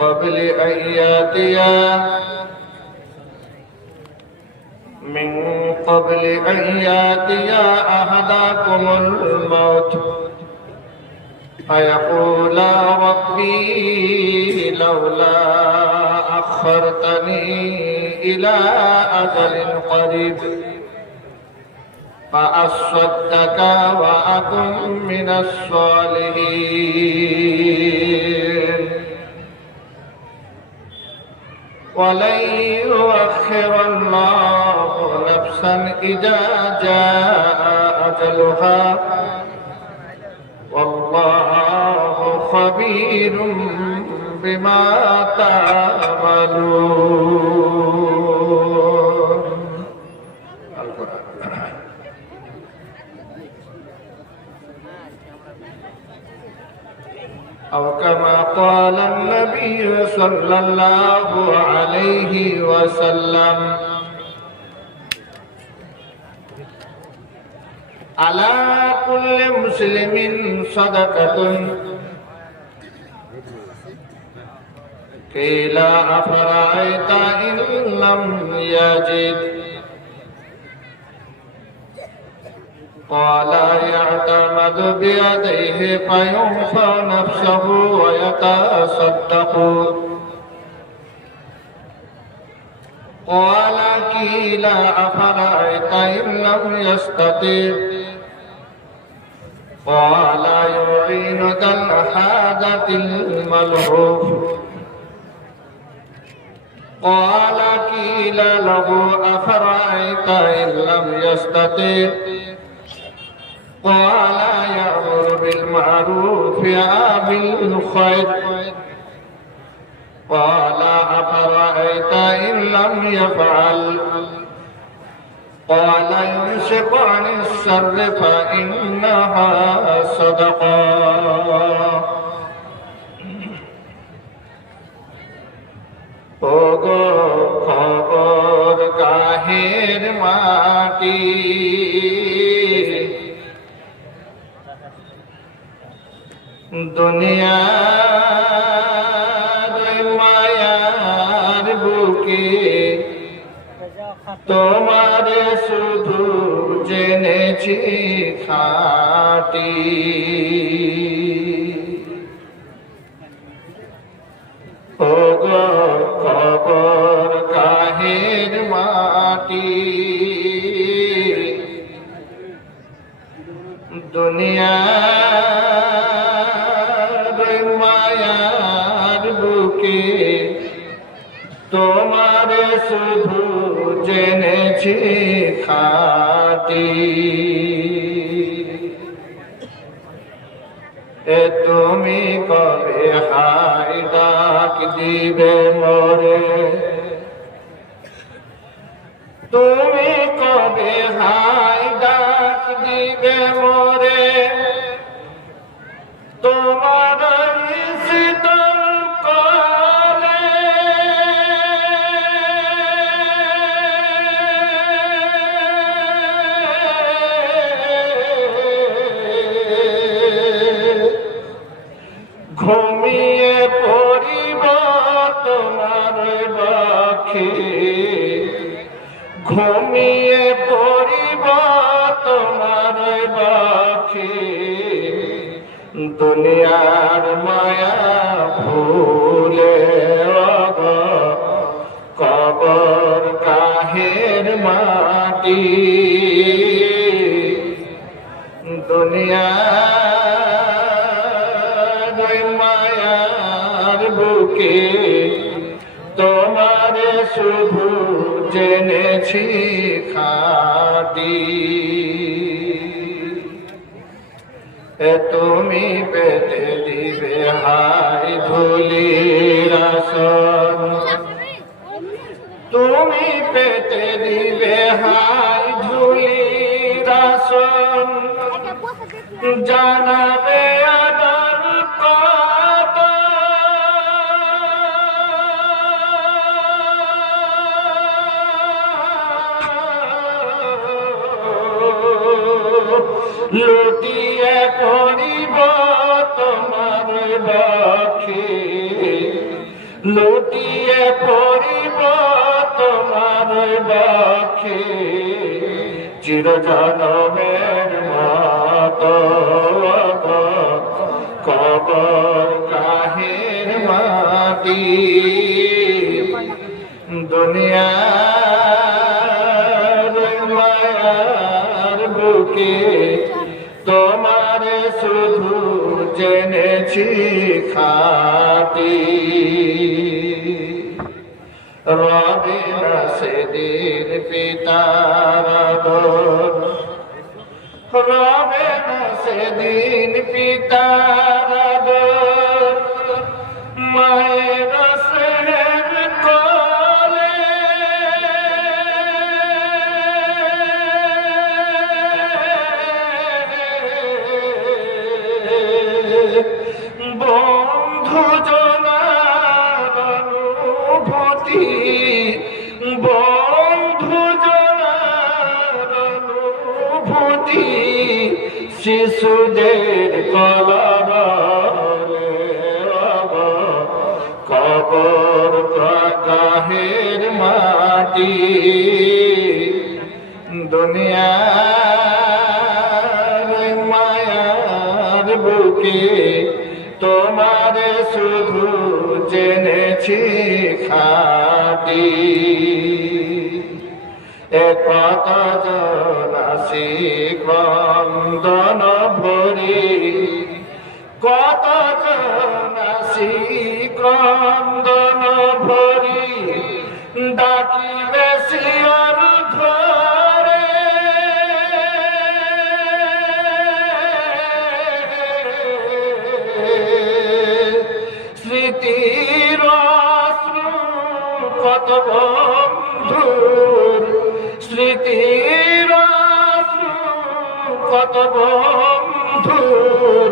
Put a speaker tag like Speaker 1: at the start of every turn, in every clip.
Speaker 1: قبل أن من قبل أن يأتي أحدكم الموت. فيقول ربي لولا أخرتني إلى أجل قريب. فأصدق وأكن من الصالحين. ولن يؤخر الله نفسا إذا جاء أجلها. والله خبير بما تعملون. أو كما قال النبي صلى الله عليه وسلم على كل مسلم صدقة قيل أفرأيت إن لم يجد قال يعتمد بيديه فينفى نفسه ويتصدق قال كيل أفرأيت إن لم يستطيع قال يعين ذا الحاجة الملهوف قال كيل له أفرأيت إن لم يستطيع قال يأمر بالمعروف يا بالخير قال أفرأيت إن لم يفعل قال يمسك عن السر فإنها صدقة ওগো খবর গাহের মাটি দুনিয়া মায়ার বুকে তোমার শুধু জেনেছি খাটি। খাটি। এ তুমি কবে হাই ডাক দিবে মরে? তুমি কবে হাই ডাক দিবে মরে? ঘুমিয়ে পড়িব তোমার বাখে দুনিয়ার মায়া ভুলে কবর কাহের মাটি। দুনিয়ার শুধু জেনেছি খাটি এ তুমি পেতে দিবে হাই ধুলির আসন তুমি পেতে দিবে হাই ধুলির আসন জানাবে লুটিয়ে পড়িব তোমার বাকি। লুটিয়ে পড়িব তোমার বাকি। চিরজনমের মত কবর কাহের মাটি। দুনিয়ার বুকে তোমার শুধু জেনেছি খাটি রবে সেদিন পিতার রবে সেদিন পিতার অনুভূতি বন্ধু কবর মাটি। দুনিয়ার মায়ার বুকে খাটি এ কত জনাসি ক্রন্দন ভরি। কত জনাসি ক্রন্দন ভরি। ডাকি বেশি কত বন্ধুর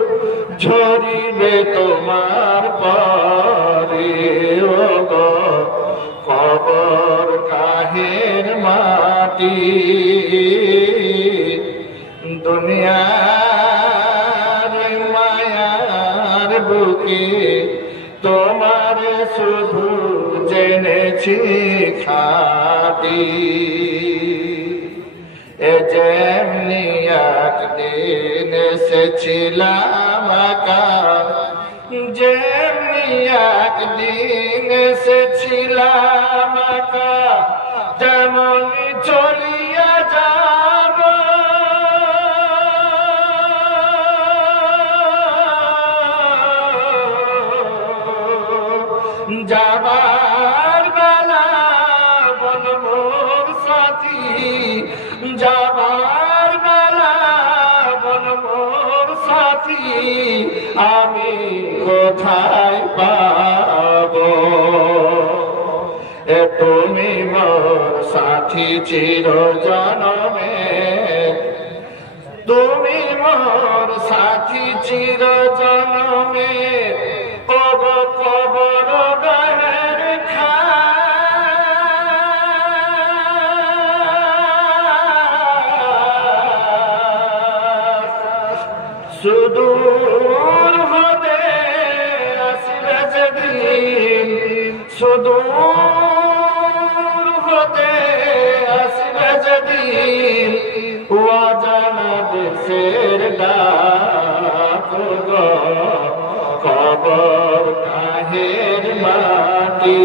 Speaker 1: তোমার পরে কবর কাহের মাটি। দুনিয়ার মায়ার বুকে তোমার শুধু জেনেছি খাটি এ যেমনি একদিন এসেছিলাম যেমনি একদিন এসেছিলাম সাথী আমি কোথায় পাব? এ তুমি সাথী চির জনমে তুমি মোর সাথী চির গো, কবর কাহের মাটি।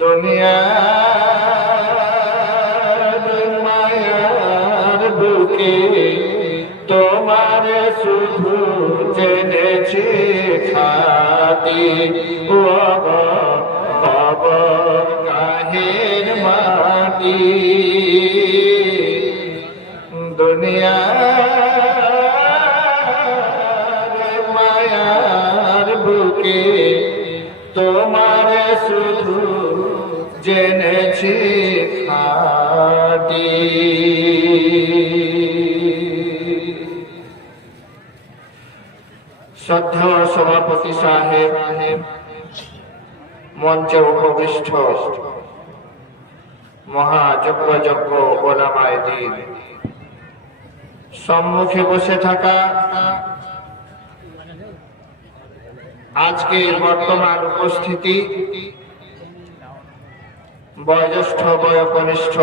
Speaker 1: দুনিয়ার মায়ার বুকে তোমার শুধু জেনেছি খাতি ও কবর কাহের মাটি। শ্রদ্ধা সভাপতি সাহেব, মঞ্চে উপবিষ্ট মহাযজ্ঞ যজ্ঞ ওলামায় দিন। সম্মুখে বসে থাকা আজকে বর্তমান উপস্থিতি বয়োজ্যেষ্ঠ বয়কনিষ্ঠ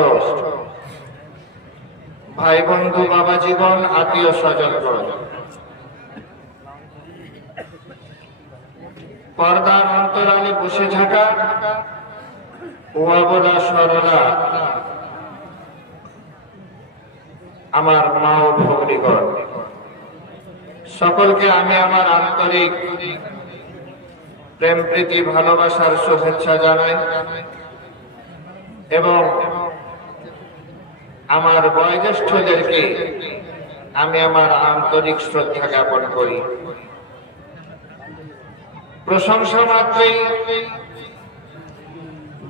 Speaker 1: ভাই বন্ধু বাবা জীবন আত্মীয় স্বজনগণ পর্দার অন্তরালে বসে থাকা ওয়াবলা সরলা, আমার মা ও ভগ্নীগণ। সকলকে আমি আমার আন্তরিক প্রেম প্রীতি ভালোবাসার শুভেচ্ছা জানাই এবং আমার বয়োজ্যেষ্ঠদেরকে আমি আমার আন্তরিক শ্রদ্ধা জ্ঞাপন করি। প্রশংসা মাত্রই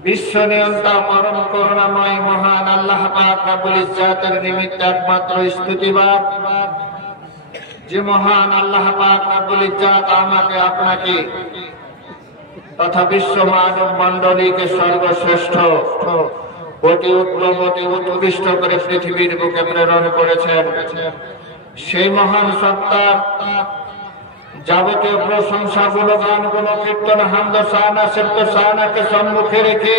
Speaker 1: বিশ্ব নিয়ন্তা পরম করুণাময় মহান আল্লাহ ইজ্জাতের নিমিত্ত একমাত্র স্তুতিবাদ। যে মহান আল্লাহ পাক রাব্বুল ইজ্জাত আমাকে, আপনাকে তথা বিশ্ব মানব মণ্ডলীকে সর্বশ্রেষ্ঠ অতি উত্তম, অতি উৎকৃষ্ট করে পৃথিবীর বুকে প্রেরণ করেছেন। সেই মহান সত্তার যাবতীয় প্রশংসা গুলো, গানগুলো, কীর্তন, হামদ, সাহানা সেপ্ত সাহানাকে সম্মুখে রেখে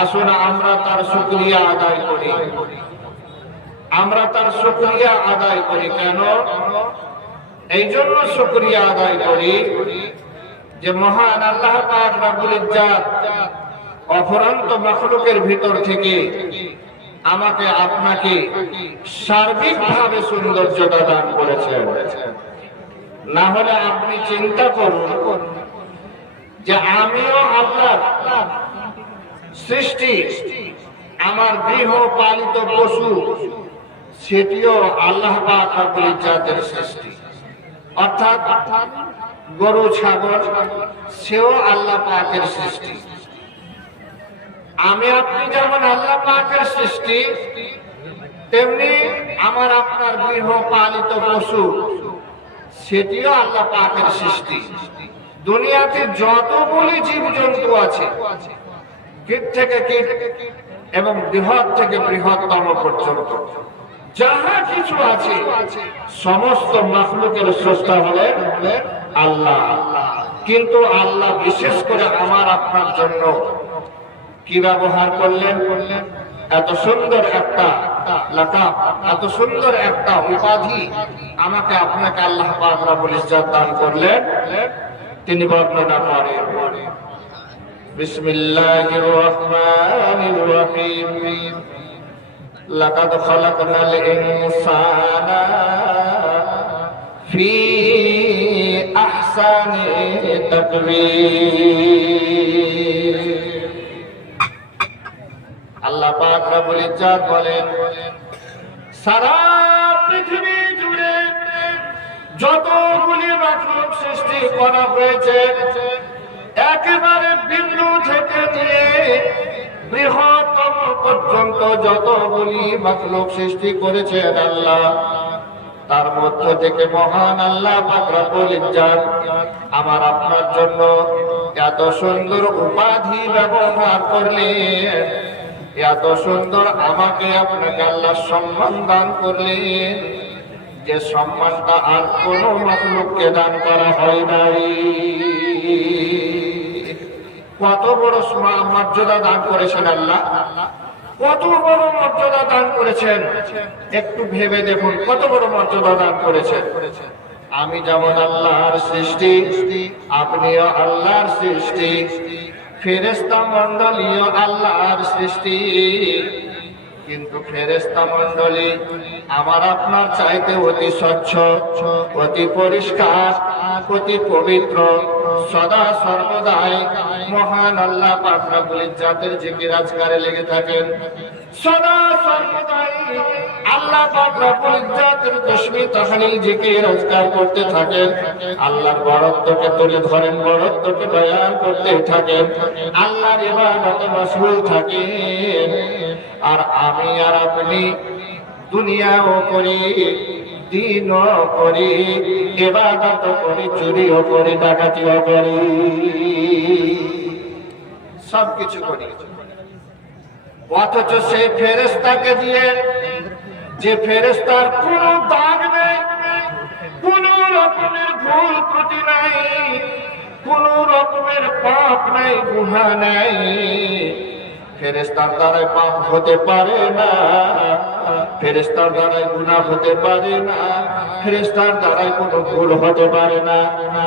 Speaker 1: আসুন আমরা তার শুক্রিয়া আদায় করি। আমরা তার শুক্রিয়া আদায় করি কেন? এই জন্য শুক্রিয়া আদায় করি যে মহান আল্লাহ পাক রাবুল ইজ্জাত অফরন্ত মখলুকের ভিতর থেকে আমাকে আপনাকে সার্বিকভাবে সৌন্দর্যতা দান করেছেন। না হলে আপনি চিন্তা করুন যে আমিও আপনার সৃষ্টি, আমার গৃহ পালিত পশু, সেটিও আল্লাহ জাতের সৃষ্টি। অর্থাৎ গরু, ছাগল, সেও আল্লাহ পাকের সৃষ্টি। আমি আপনি যেমন আল্লাহ পাকের সৃষ্টি, তেমনি আমার আপনার গৃহ পালিত পশু, সেটিও আল্লাহ পাকের সৃষ্টি। দুনিয়াতে যতগুলি জীবজন্তু আছে, কীট থেকে কীট এবং বৃহৎ থেকে বৃহত্তম পর্যন্ত, যাহা কিছু আছে, সমস্ত মখলুকের স্রষ্টা হলেন আল্লাহ। কিন্তু আল্লাহ বিশেষ করে আমার আপনার জন্য কি ব্যবহার করলেন? এত সুন্দর একটা লাকাব এত সুন্দর একটা উপাধি আমাকে আপনাকে আল্লাহ পাক রব্বুল ইজ্জত দান করলেন। তিনি বর্ণনা করেন, বিসমিল্লাহির রহমানির রহিম। লাকাদ খালাকনাল ইনসানা ফি আহসানি তাকবীর। আল্লাহ পাক রব্বুল ইজ্জত বলেন, সারা পৃথিবী জুড়ে যতগুলি মাখলুক সৃষ্টি করা হয়েছে, একেবারে বিন্দু থেকে নিয়ে বৃহত্তম পর্যন্ত যতগুলি মাখলুক সৃষ্টি করেছেন আল্লাহ, তার মধ্য থেকে মহান আল্লাহ ইজ্জত আমার আপনার জন্য এত সুন্দর উপাধি ব্যবহার করলেন। এত সুন্দর আমাকে আপনাকে আল্লাহ সম্মান দান করলেন। যে সম্মানটা আর কোন মখলুককে দান করা হয় নাই। কত বড় মর্যাদা দান করেছেন আল্লাহ। কত বড় মর্যাদা দান করেছেন। একটু ভেবে দেখুন, কত বড় মর্যাদা দান করেছেন। আমি যেমন আল্লাহর সৃষ্টি, আপনিও আল্লাহর সৃষ্টি। ফেরেস্তা মন্ডলীয় আল্লাহর সৃষ্টি। কিন্তু ফেরেস্তা মন্ডলী আমার আপনার চাইতে অতি স্বচ্ছ, অতি পরিষ্কার, অতি পবিত্র। সদা সর্বদাই মহান আল্লাহ পাকরাবুল জাতের জিকির আজকারে লেগে থাকেন। সদা সর্বদাই আল্লাহ ইজ্জাতের তাহলিল করতে থাকেন। আল্লাহর বরত্বকে তুলে ধরেন, বরত্বকে বয়ান করতে থাকেন। আল্লাহর ইবাদতে মশগুল থাকেন। আর আমি আর আপনি দুনিয়াও করি। দিনও করি ইবাদত করি চুরিও করি ডাকাতিও করি। সব কিছু করি। অথচ সেই ফেরেস্তাকে দিয়ে যে ফেরেস্তার কোন দাগ নেই, কোন রকমের ভুল ত্রুটি নাই, কোন রকমের পাপ নাই গুহা নাই। ফেরেস্তার দ্বারাই পাপ হতে পারে না। ফেরেস্তার দ্বারাই গুণা হতে পারে না। ফেরেস্তার দ্বারাই কোনো ভুল হতে পারে না।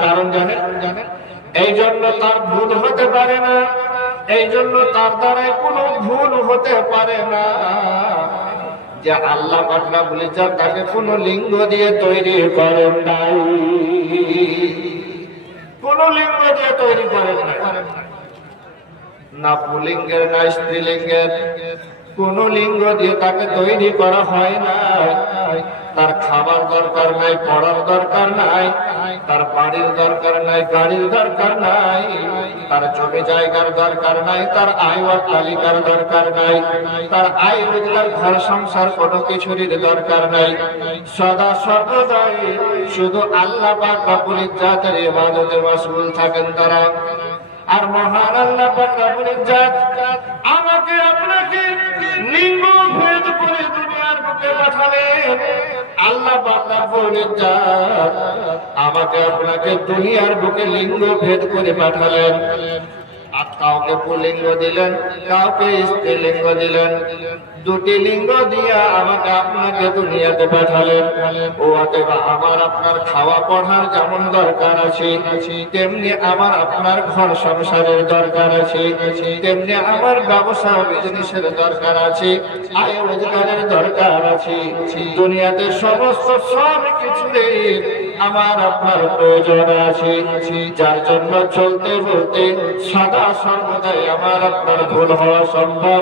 Speaker 1: কারণ জানেন জানেন এই জন্য তার ভুল হতে পারে না। এই জন্য তার দ্বারাই কোনো ভুল হতে পারে না। যে আল্লাহ পাকনা বলেছেন, তাকে কোনো লিঙ্গ দিয়ে তৈরি করেন নাই। কোন লিঙ্গ দিয়ে তৈরি করেন না না পুলিঙ্গের, না স্ত্রীলিঙ্গের। কোন লিঙ্গ দিয়ে তাকে তৈরি করা হয় না তার খাবার দরকার নাই, পড়ার দরকার নাই, তার বাড়ির দরকার নাই, গাড়ির দরকার নাই, তার জমি জায়গার দরকার নাই, তার আয় তালিকার দরকার নাই, তার আয় রোজগার, ঘর সংসার কোনো কিছুরই দরকার নাই। সদা সর্বদাই শুধু আল্লাহ পাক রব্বুল ইজ্জাতের ইবাদতে মাশগুল থাকেন তারা। আর মহান আল্লাহ আমাকে আপনাকে লিঙ্গ ভেদ করে দুনিয়ার বুকে পাঠালেন। আল্লাহ আমাকে আপনাকে দুনিয়ার বুকে লিঙ্গ ভেদ করে পাঠালেন। আর কাউকে পুলিঙ্গ দিলেন, কাউকে স্ত্রীলিঙ্গ দিলেন। দুটি লিঙ্গ দিয়া আমাকে আপনাকে দুনিয়াতে পাঠালেন। ও অতএব আমার আপনার খাওয়া পড়ার যেমন দরকার আছে, তেমনি আমার আপনার ঘর সংসারের দরকার আছে, তেমনি আমার ব্যবসা বিজনেসের দরকার আছে, আয় রোজগারের দরকার আছে। দুনিয়াতে সমস্ত সব কিছুরই আমার আপনার প্রয়োজন আছে। যার জন্য চলতে বলতে সদা সর্বদাই আমার আপনার ভুল হওয়া সম্ভব।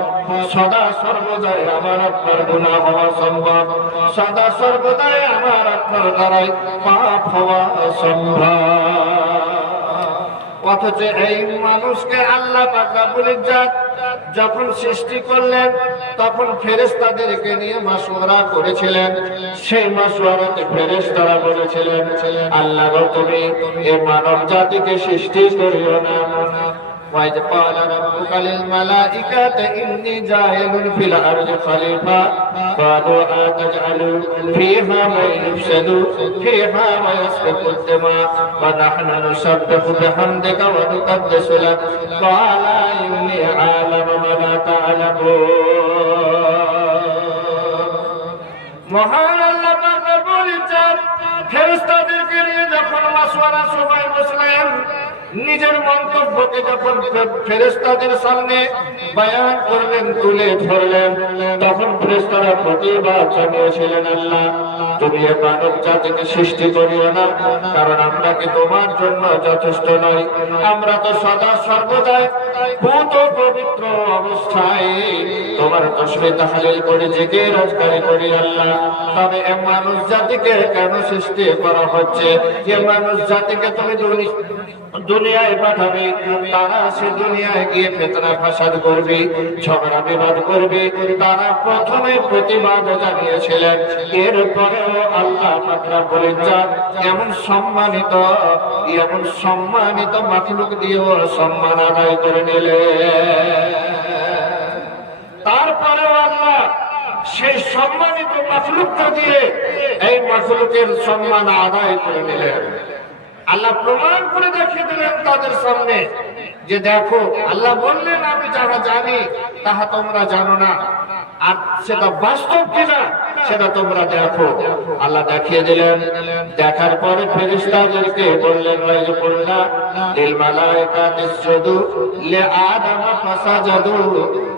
Speaker 1: সদা সর্বদাই আমার আপনার গুণা হওয়া সম্ভব। সদা সর্বদাই আমার আপনার দ্বারাই পাপ হওয়া সম্ভব। অথচ এই মানুষকে আল্লাহ যখন সৃষ্টি করলেন, তখন ফেরেস্তাদেরকে নিয়ে মাসুয়ারা করেছিলেন। সেই মাসুয়ারাতে ফেরেস্তারা বলেছিলেন, আল্লাহ তুমি এ মানব জাতিকে সৃষ্টি করিও না। وإذ قال ربك للملائكة إني جاعل في الأرض خليفة قالوا أتجعل فيها من يفسد فيها ويسفك الدماء ونحن نسبح بحمدك ونقدس لك قال إني أعلم ما لا تعلمون মহান আল্লাহ পাক বলেছেন ফেরেশতাদেরকে নিয়ে যখন মাসওয়ারা সবাই বসলেন নিজের মন্তব্যকে যখন ফেরেস্তাদের সামনে বয়ান করলেন তুলে ধরলেন তখন ফেরেস্তারা প্রতিবাদ জানিয়েছিলেন আল্লাহ। তুমি এ মানব জাতিকে সৃষ্টি করিও না, কারণ আমরা কি তোমার জন্য যথেষ্ট নই। আমরা তো সদা সর্বদাই ভূত পবিত্র অবস্থায়। তোমার তসবি তাহালিল করে জেগে রোজগারি করি, আল্লাহ। তবে এ মানুষ জাতিকে কেন সৃষ্টি করা হচ্ছে? যে মানুষ জাতিকে তুমি দুনি- দুনিয়ায় পাঠাবে, তারা সে দুনিয়ায় গিয়ে ফেতনা ফাসাদ করবে, ঝগড়া বিবাদ করবে। তারা প্রথমে প্রতিবাদ জানিয়েছিলেন। এরপরেও আল্লাহ পাকরা বলে যান এমন সম্মানিত এমন সম্মানিত মাতলুক দিয়েও সম্মান আদায় করে নিলে তারপরেও আল্লাহ সেই সম্মানিত মাফলুকটা দিয়ে এই মাফলুকের সম্মান আদায় করে নিলেন। আল্লাহ প্রমাণ করে দেখিয়ে দিলেন তাদের সামনে যে দেখো, আল্লাহ বললেন, আমি যাহা জানি, তাহা তোমরা জানো না। আর সেটা বাস্তব কিনা, সেটা তোমরা দেখো। আল্লাহ দেখিয়ে দিলেন। দেখার পরে ফেরেশতাদেরকে বললেন মালাইকাতি ইসজুদু লি আদম ফাসাজাদু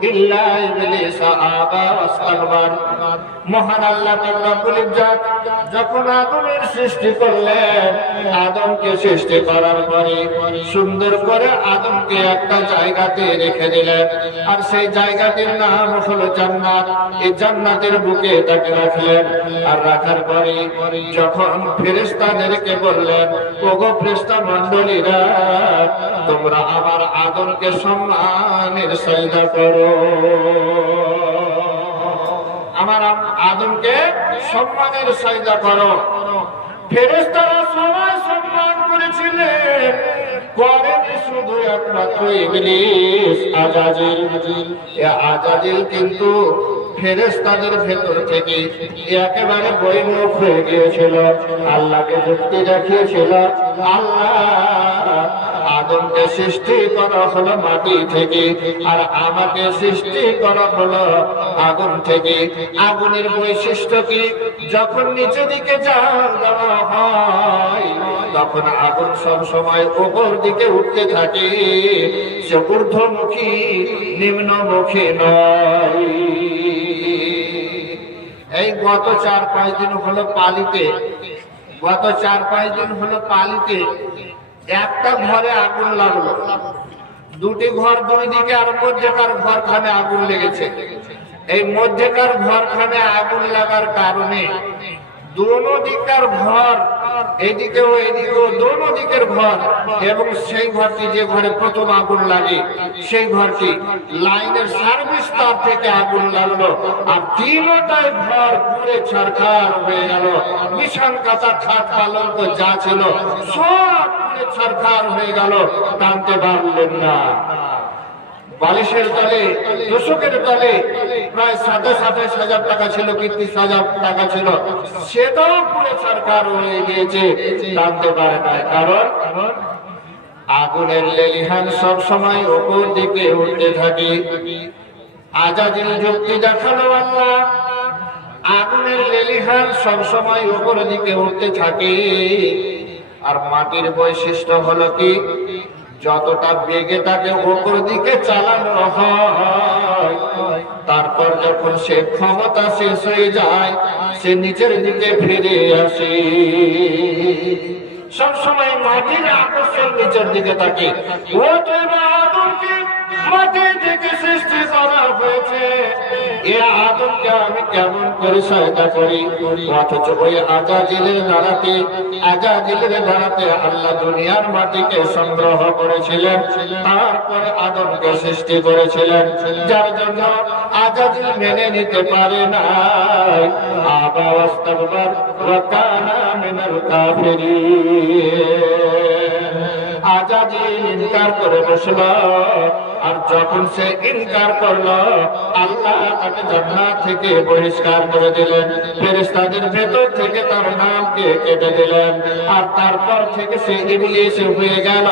Speaker 1: ইল্লা ইবলিস আবা মহান আল্লাহ রব্বুল ইজ্জত যখন আদমের সৃষ্টি করলেন, আদমকে সৃষ্টি করার পরে সুন্দর করে আদমকে একটা জায়গাতে রেখে দিলেন। আর সেই জায়গাটির নাম হলো জান্নাত। জান্নাত এই জান্নাতের বুকে তাকে রাখলেন। আর রাখার পরে যখন ফেরেশতাদেরকে বললেন, ওগো ফেরেশতা মণ্ডলীরা, তোমরা আমার আদমকে সম্মানের সাজদা করো। আমার আম- আদমকে সম্মানের সাজদা করো। ফেরেশতারা সবাই সম্মান করেছিলেন। করেনি শুধু একমাত্র ইবলিস আজাজিল আজাজিল কিন্তু ভেতর থেকে একেবারে আল্লাহকে যুক্তি দেখিয়েছিল, আল্লাহ, আদমকে সৃষ্টি করা হলো মাটি থেকে, আর আমাকে সৃষ্টি করা হলো আগুন থেকে। আগুনের বৈশিষ্ট্য কি? যখন নিচে দিকে দেওয়া হয় তখন আগুন সব সময় উপর দিকে উঠতে থাকে, সে ঊর্ধ্বমুখী, নিম্নমুখী নয়। এই গত চার পাঁচ দিন হলো পালিতে। গত চার পাঁচ দিন হলো পালিতে। একটা ঘরে আগুন লাগল। দুটি ঘর দুই দিকে আর মধ্যেকার ঘরখানে আগুন লেগেছে। এই মধ্যেকার ঘরখানে আগুন লাগার কারণে এবং সেই ঘরটি যে ঘরে প্রথম আগুন লাগে, সেই ঘরটি লাইনের সার্ভিস তার থেকে আগুন লাগল। আর তিনটাই ঘর হয়ে যা ছিল সব পুড়ে ছারখার হয়ে গেল। টানতে পারলেন না। বালিশের তলে দশকের তলে প্রায় সাতাশ আঠাশ হাজার টাকা ছিল কি ত্রিশ হাজার টাকা ছিল। সেটাও পুরো সরকার হয়ে গিয়েছে, জানতে পারে না কারণ আগুনের লেলিহান সব সময় ওপর দিকে উঠতে থাকে। আজাদিন যুক্তি দেখাল আল্লাহ, আগুনের লেলিহান সব সময় উপর দিকে উঠতে থাকে। আর মাটির বৈশিষ্ট্য হলো কি? যতটা বেগে তাকে ওপর দিকে চালানো হয়, তারপর যখন সে ক্ষমতা শেষ হয়ে যায়, সে নিচের দিকে ফিরে আসে। সবসময় মাটির আকর্ষণ নিচের দিকে থাকে ও তো এবার আদমকে সৃষ্টি কেমন করে সহায়তা করি? অথচ ওই আল্লাহ দুনিয়ার মাটিকে সংগ্রহ করেছিলেন। তারপরে আদমকে সৃষ্টি করেছিলেন। যার জন্য আজাজিল মেনে নিতে পারে নাই। আবা ওয়াস্তাকবার ওয়া কানা মিনাল আজাজিল ইনকার করে বসল। আর যখন সে ইনকার করল, আল্লাহ তাকে জান্নাত থেকে বহিষ্কার করে দিলেন। ফেরেশতাদের ভেতর থেকে তার নামকে কেটে দিলেন। আর তারপর থেকে সে ইবলিশ হয়ে গেল।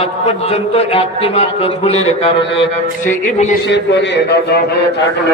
Speaker 1: আজ পর্যন্ত একটি মাত্র ভুলের কারণে সে ইবলিশে পরিণত হয়ে থাকল।